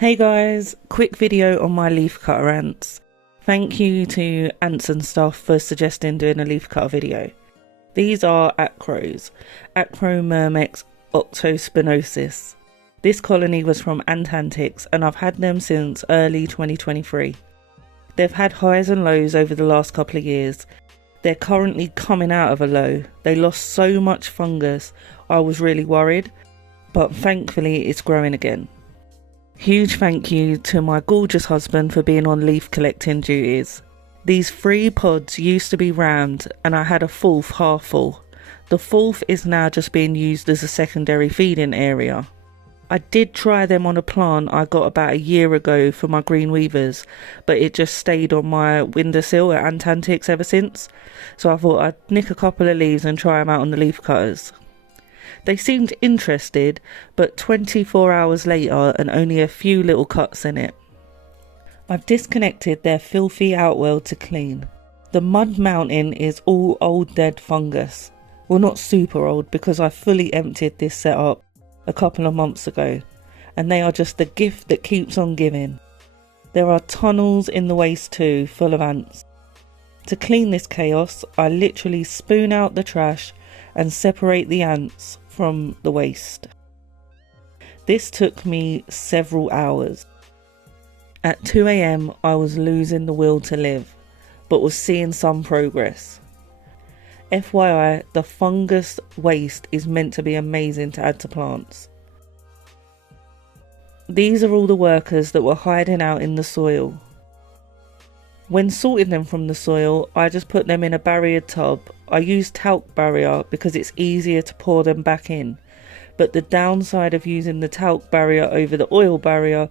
Hey guys, quick video on my leafcutter ants. Thank you to Ants and Stuff for suggesting doing a leafcutter video. These are acros, Acromyrmex octospinosus. This colony was from antantics and I've had them since early 2023. They've had highs and lows over the last couple of years. They're currently coming out of a low. They lost so much fungus, I was really worried, but thankfully it's growing again. Huge thank you to my gorgeous husband for being on leaf collecting duties. These 3 pods used to be rammed and I had a 4th half full. The 4th is now just being used as a secondary feeding area. I did try them on a plant I got about a year ago for my green weavers, but it just stayed on my windowsill at Antantics ever since. So I thought I'd nick a couple of leaves and try them out on the leaf cutters. They seemed interested, but 24 hours later and only a few little cuts in it. I've disconnected their filthy outworld to clean. The mud mountain is all old dead fungus. Well, not super old because I fully emptied this setup a couple of months ago, and they are just the gift that keeps on giving. There are tunnels in the waste too, full of ants. To clean this chaos, I literally spoon out the trash and separate the ants from the waste. This took me several hours. At 2 AM I was losing the will to live, but was seeing some progress. FYI, the fungus waste is meant to be amazing to add to plants. These are all the workers that were hiding out in the soil. When sorting them from the soil, I just put them in a barrier tub. I use talc barrier because it's easier to pour them back in. But the downside of using the talc barrier over the oil barrier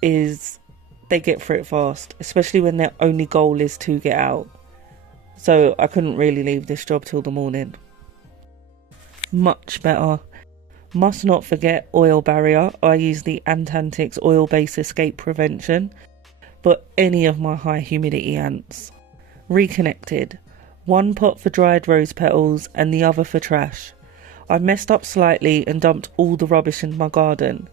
is they get through it fast, especially when their only goal is to get out. So I couldn't really leave this job till the morning. Much better. Must not forget oil barrier. I use the Antantics oil-based escape prevention. But any of my high humidity ants. Reconnected. 1 pot for dried rose petals and the other for trash. I messed up slightly and dumped all the rubbish in my garden,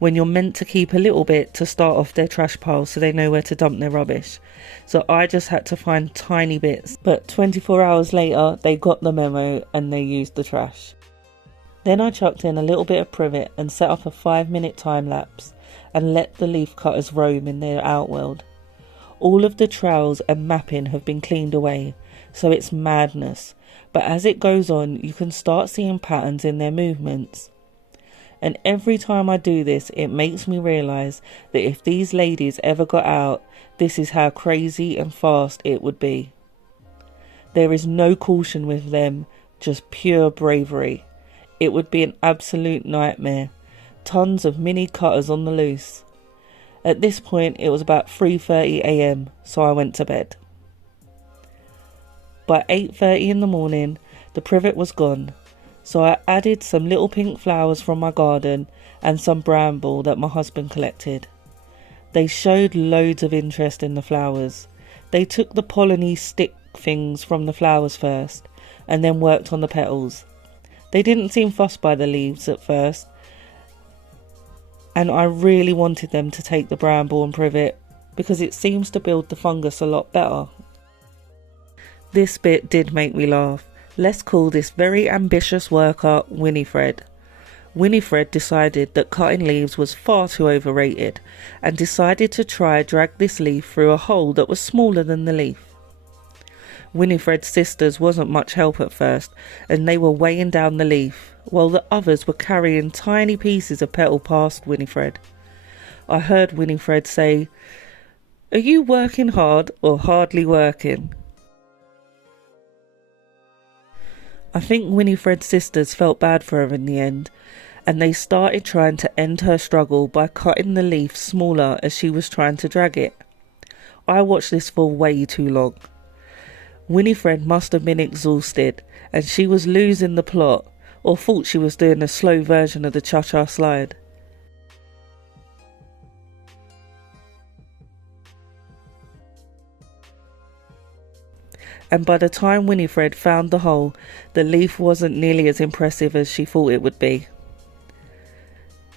when you're meant to keep a little bit to start off their trash pile so they know where to dump their rubbish. So I just had to find tiny bits, but 24 hours later they got the memo and they used the trash. Then I chucked in a little bit of privet and set up a 5-minute time lapse and let the leaf cutters roam in their outworld. All of the trails and mapping have been cleaned away, so it's madness, but as it goes on you can start seeing patterns in their movements. And every time I do this it makes me realise that if these ladies ever got out, this is how crazy and fast it would be. There is no caution with them, just pure bravery. It would be an absolute nightmare. Tons of mini cutters on the loose. At this point it was about 3:30 AM, so I went to bed. By 8:30 in the morning the privet was gone, so I added some little pink flowers from my garden and some bramble that my husband collected. They showed loads of interest in the flowers. They took the pollen-y stick things from the flowers first and then worked on the petals. They didn't seem fussed by the leaves at first, and I really wanted them to take the bramble and privet because it seems to build the fungus a lot better. This bit did make me laugh. Let's call this very ambitious worker Winifred. Winifred decided that cutting leaves was far too overrated and decided to try drag this leaf through a hole that was smaller than the leaf. Winifred's sisters wasn't much help at first and they were weighing down the leaf, while the others were carrying tiny pieces of petal past Winifred. I heard Winifred say, "Are you working hard or hardly working?" I think Winifred's sisters felt bad for her in the end, and they started trying to end her struggle by cutting the leaf smaller as she was trying to drag it. I watched this for way too long. Winifred must have been exhausted and she was losing the plot, or thought she was doing a slow version of the cha-cha slide. And by the time Winifred found the hole, the leaf wasn't nearly as impressive as she thought it would be.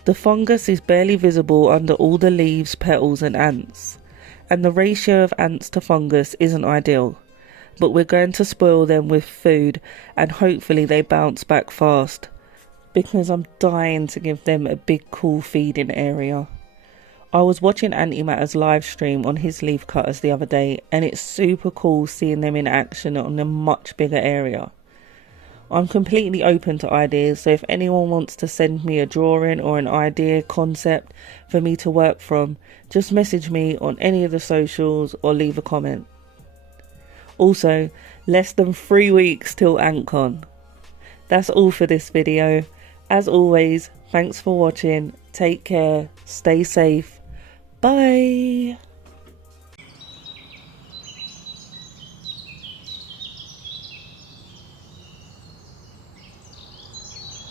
The fungus is barely visible under all the leaves, petals and ants, and the ratio of ants to fungus isn't ideal, but we're going to spoil them with food and hopefully they bounce back fast, because I'm dying to give them a big cool feeding area. I was watching Antimatter's live stream on his Leafcutters the other day, and it's super cool seeing them in action on a much bigger area. I'm completely open to ideas, so if anyone wants to send me a drawing or an idea concept for me to work from, just message me on any of the socials or leave a comment. Also, less than 3 weeks till AntCon. That's all for this video. As always, thanks for watching, take care, stay safe, bye!